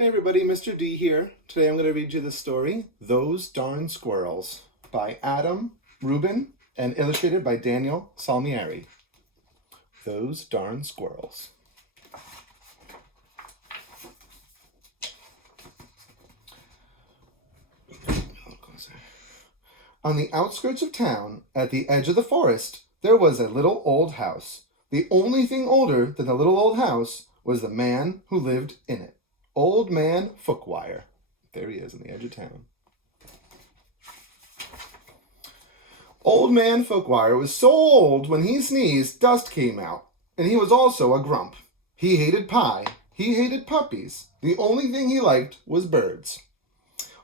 Hey everybody, Mr.D here. Today I'm going to read you the story, Those Darn Squirrels, by Rubin, and illustrated by Daniel Salmieri. Those Darn Squirrels. On the outskirts of town, at the edge of the forest, there was a little old house. The only thing older than the little old house was the man who lived in it. Old Man Fookwire. There he is on the edge of town. Old Man Fookwire was so old when he sneezed, dust came out. And he was also a grump. He hated pie. He hated puppies. The only thing he liked was birds.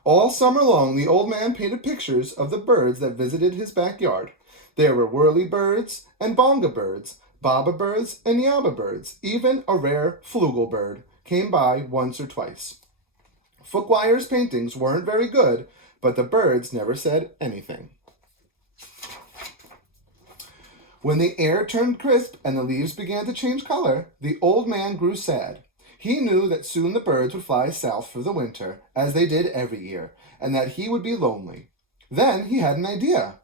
All summer long, the old man painted pictures of the birds that visited his backyard. There were whirly birds and bonga birds, baba birds and yaba birds, even a rare flugel bird came by once or twice. Fookwire's paintings weren't very good, but the birds never said anything. When the air turned crisp and the leaves began to change color, the old man grew sad. He knew that soon the birds would fly south for the winter, as they did every year, and that he would be lonely. Then he had an idea.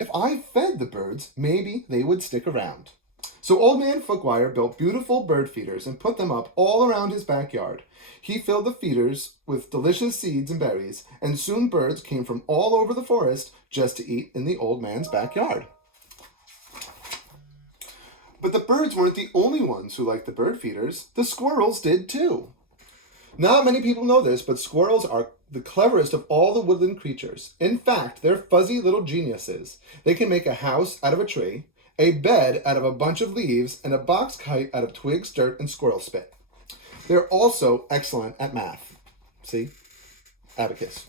If I fed the birds, maybe they would stick around. So Old Man Fookwire built beautiful bird feeders and put them up all around his backyard. He filled the feeders with delicious seeds and berries, and soon birds came from all over the forest just to eat in the old man's backyard. But the birds weren't the only ones who liked the bird feeders. The squirrels did too. Not many people know this, but squirrels are the cleverest of all the woodland creatures. In fact, they're fuzzy little geniuses. They can make a house out of a tree, a bed out of a bunch of leaves, and a box kite out of twigs, dirt, and squirrel spit. They're also excellent at math. See? Abacus.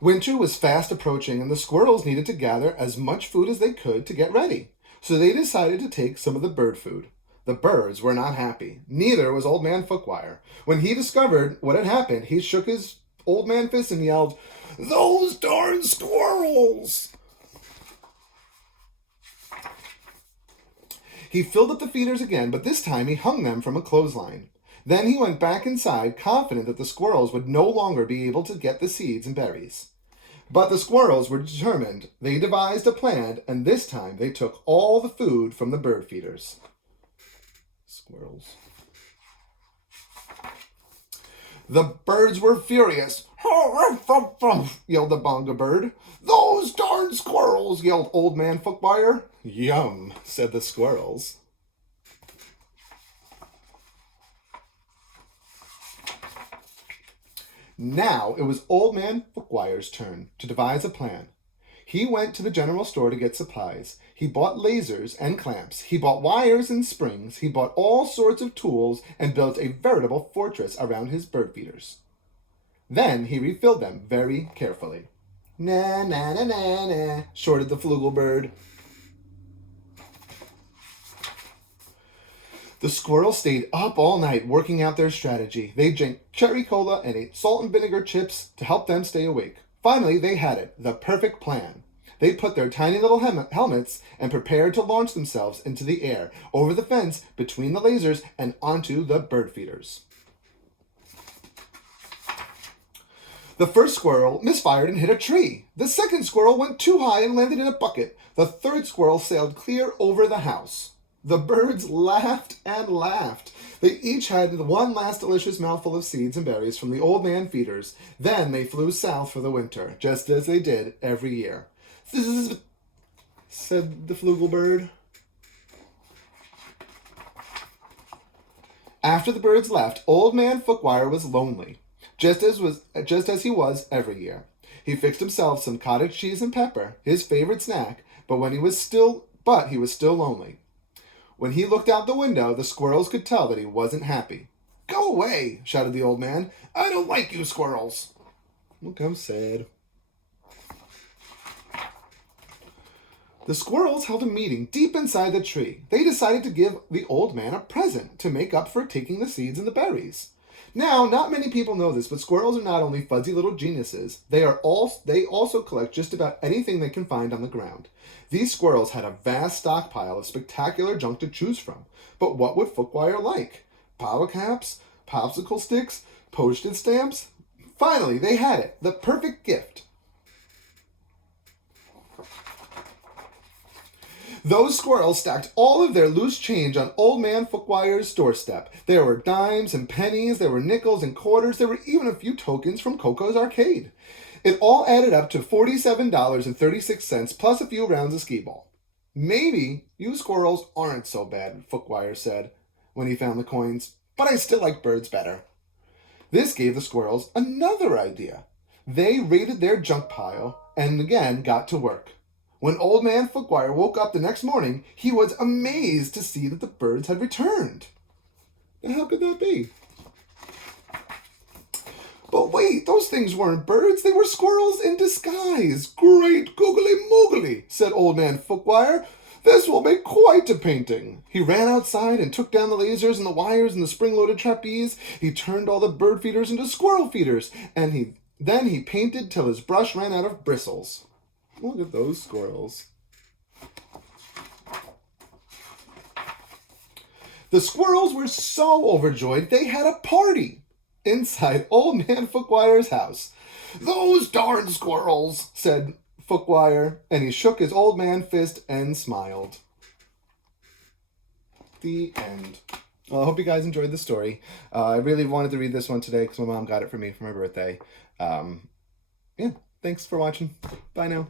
Winter was fast approaching, and the squirrels needed to gather as much food as they could to get ready. So they decided to take some of the bird food. The birds were not happy. Neither was Old Man Fookwire. When he discovered what had happened, he shook his old man fist and yelled, "Those darn squirrels!" He filled up the feeders again, but this time he hung them from a clothesline. Then he went back inside, confident that the squirrels would no longer be able to get the seeds and berries. But the squirrels were determined. They devised a plan, and this time they took all the food from the bird feeders. Squirrels. The birds were furious. Yelled the bonga bird. "Those darn squirrels!" yelled Old Man Fookwire. "Yum," said the squirrels. Now it was Old Man Fookwire's turn to devise a plan. He went to the general store to get supplies. He bought lasers and clamps. He bought wires and springs. He bought all sorts of tools and built a veritable fortress around his bird feeders. Then he refilled them very carefully. "Na, na, na, na, na," shorted the flugel bird. The squirrels stayed up all night working out their strategy. They drank cherry cola and ate salt and vinegar chips to help them stay awake. Finally, they had it, the perfect plan. They put their tiny little helmets and prepared to launch themselves into the air, over the fence, between the lasers, and onto the bird feeders. The first squirrel misfired and hit a tree. The second squirrel went too high and landed in a bucket. The third squirrel sailed clear over the house. The birds laughed and laughed. They each had one last delicious mouthful of seeds and berries from the old man feeders. Then they flew south for the winter, just as they did every year. "Zzz," said the flugel bird. After the birds left, Old Man Fookwire was lonely, just as he was every year. He fixed himself some cottage cheese and pepper, his favorite snack, but he was still lonely. When he looked out the window, the squirrels could tell that he wasn't happy. "Go away," shouted the old man. "I don't like you squirrels." Look how sad. The squirrels held a meeting deep inside the tree. They decided to give the old man a present to make up for taking the seeds and the berries. Now, not many people know this, but squirrels are not only fuzzy little geniuses, they also collect just about anything they can find on the ground. These squirrels had a vast stockpile of spectacular junk to choose from. But what would Fookwire like? Bottle caps? popsicle sticks, postage stamps. Finally, they had it, the perfect gift. Those squirrels stacked all of their loose change on Old Man Fookwire's doorstep. There were dimes and pennies, there were nickels and quarters, there were even a few tokens from Coco's arcade. It all added up to $47.36 plus a few rounds of skee-ball. Maybe you squirrels aren't so bad, Fookwire said when he found the coins, but I still like birds better. This gave the squirrels another idea. They raided their junk pile and again got to work. When Old Man Fookwire woke up the next morning, he was amazed to see that the birds had returned. Now, how could that be? But wait, those things weren't birds, they were squirrels in disguise. Great googly moogly, said Old Man Fookwire. This will make quite a painting. He ran outside and took down the lasers and the wires and the spring-loaded trapeze. He turned all the bird feeders into squirrel feeders, and then he painted till his brush ran out of bristles. Look at those squirrels. The squirrels were so overjoyed they had a party inside Old Man Fookwire's house. Those darn squirrels, said Fookwire, and he shook his old man fist and smiled. The end. Well, I hope you guys enjoyed the story. I really wanted to read this one today because my mom got it for me for my birthday. Yeah, thanks for watching. Bye now.